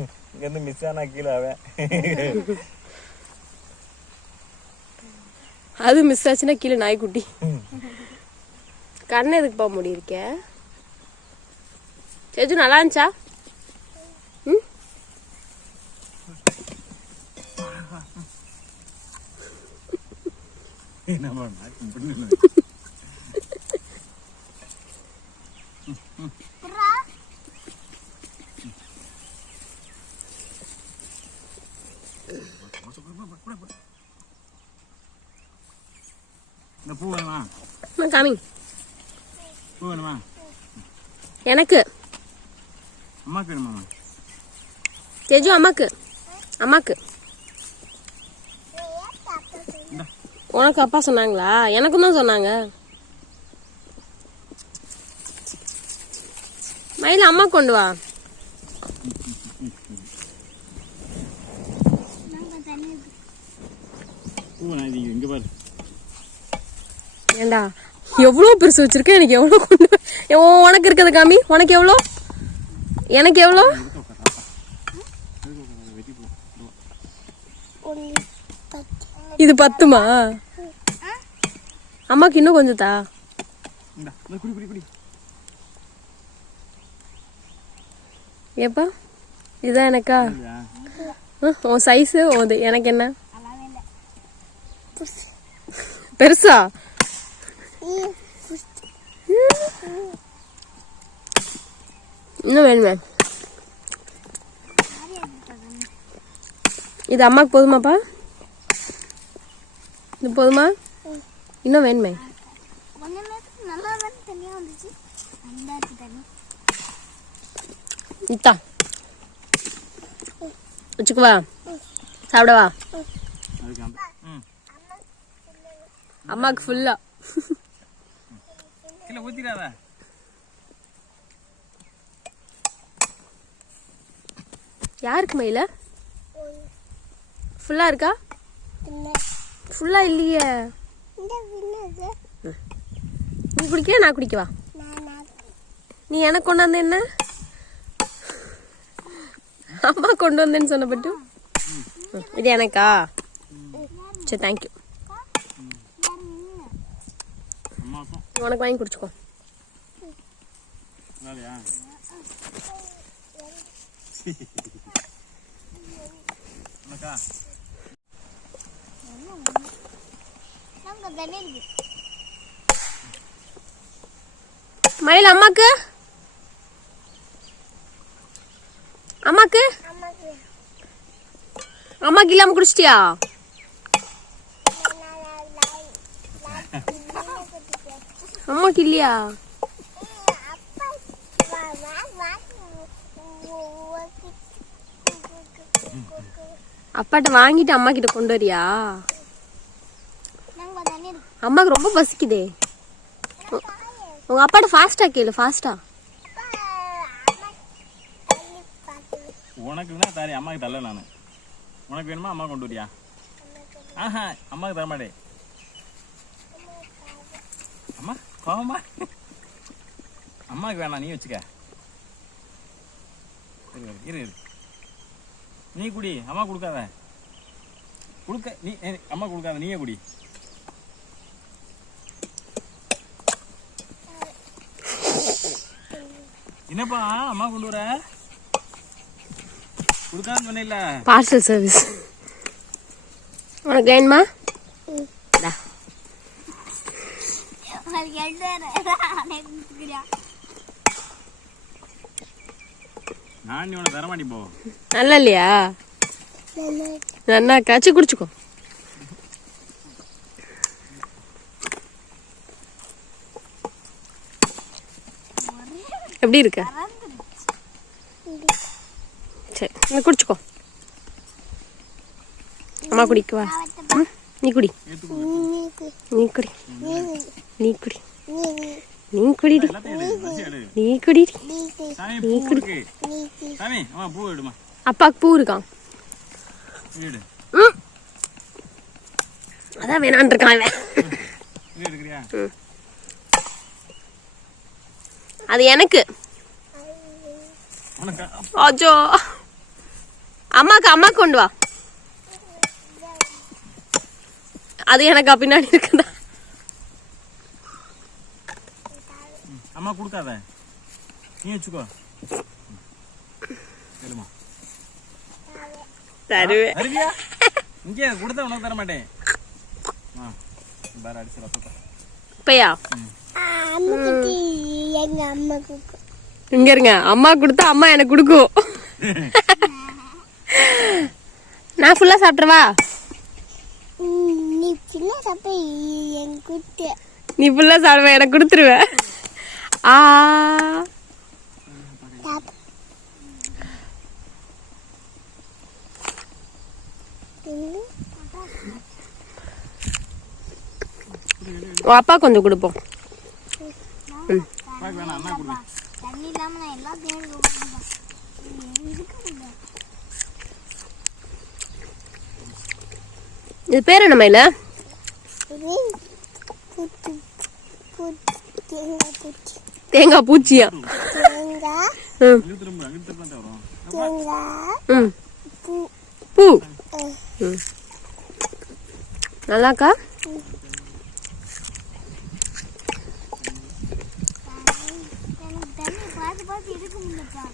இங்கேருந்து மிஸ் ஆனா கீழே அவன். அது மிஸ் ஆச்சுன்னா கீழே நாய்க்குட்டி. கண்ணு எதுக்கு போக முடியிருக்க? சேச்சு நல்லா இருந்துச்சா? ம், இந்த பூ வேணுமா? காமி. பூ வேணுமா? எனக்கு. அம்மாக்கு வேணுமா? சேஜு அம்மாக்கு. அம்மாக்கு. உனக்கு அப்பா சொன்னாங்களா? எனக்கும் தான் சொன்னாங்க. மயில அம்மா கொண்டு வா. இங்க பாரு. ஏண்டா எவ்வளவு பெருசு வச்சிருக்க, எனக்கு எவ்வளவு கொண்டு உனக்கு இருக்கிறது காமி. உனக்கு எவ்வளோ, எனக்கு எவ்வளோ? இது 10மா? அம்மாக்கு இன்னும் கொஞ்சம் தா. ஏப்பா இதுதான் எனக்கா? உன் சைஸு எனக்கு என்ன பெருசா? இன்னும் வேணுமே. இது அம்மாக்கு போதுமாப்பா? இது போதுமா? இன்னும் வேணுமே. இத்தா வச்சுக்குவா, சாப்பிடவா? அம்மாக்கு ஃபுல்லா. யாருக்கு மயில? ஃபுல்லா இருக்கா? ஃபுல்லா இல்லையே. நீ குடிக்க, நான் குடிக்கவா? நீ எனக்கு கொண்டாந்து என்ன அம்மா கொண்டு வந்தேன்னு சொன்ன பட்டு. இது எனக்கா? சரி தேங்க்யூ. உனக்கு வாங்கி குடிச்சுக்கோ. மயில் அம்மாக்கு. அம்மாக்கு அம்மாக்கு இல்லாம குடிச்சிட்டியா? அம்மாக்கு இல்லையா? அப்பாட்ட வாங்கிட்டு அம்மா கிட்ட கொண்டு வரியா? அம்மாக்கு ரொம்ப பசிக்குதே. உங்க அப்பாட்ட ஃபாஸ்டா கேளு, ஃபாஸ்டா. உனக்கு வேணா தாரி, அம்மாக்கு தரல நானு. உனக்கு வேணுமா? அம்மா கொண்டு வரியா? ஆஹா, அம்மாக்கு தர மாட்டே. அம்மா கோவமா? அம்மாக்கு வேணாம், நீ வச்சுக்க. இரு, நீ குடி. அம்மா கொடுக்காத. நீ அம்மா கொடுக்காத, நீயே குடி. என்னப்பா அம்மா கொண்டு வர? கொடுக்கான்னு சொன்ன. Parcel service. உனக்கு வேணுமா? நான் உனக்கு தர மாட்டேன். போ. நல்லா இல்லையா? நல்லா காய்ச்சி குடிச்சுக்கோ. எப்படி இருக்க? சரி நீ குடிச்சுக்கோ. அம்மா குடிக்குவா? நீ குடி, நீ குடி, நீ குடி, நீ குடிடி, நீ குடிடி, நீ குடி. அப்பாக்கு பூ இருக்கான். அதான் வேணான் இருக்கான். அது எனக்கு. அச்சோ அம்மா கொண்டு வா. அது எனக்கு பின்னாடி இருக்குதா? அம்மா கொடுக்காத, நீ வச்சுக்கோ. சரிம்மா, தருவேன். அருவியா இங்கே கொடுத்தா உனக்கு தர மாட்டேன். வேற அடிச்சு ரத்தத்தை இப்பயா எங்க அம்மாக்கு இங்க இருங்க. அம்மா கொடுத்தா அம்மா எனக்கு கொடுக்கும். நான் ஃபுல்லா சாப்பிட்டுருவா? நீ சின்ன சாப்பிட்டு என் குட்டி நீ ஃபுல்லா சாப்பிடுவ, எனக்கு கொடுத்துருவேன். ஆ அப்பா கொஞ்சம் கொடுப்போம். வேணாம், அண்ணா கொடுங்க. தண்ணி இல்லாம நான் எல்லாத்தையும் இது பேர் என்ன மயில? தேங்காய் பூச்சியா? திரும்ப அங்கிட்டு திரும்ப தான் வரும். பூ. நல்லாக்கா? தண்ணி பார்த்து பார்த்து எடுக்க முடியலப்பா.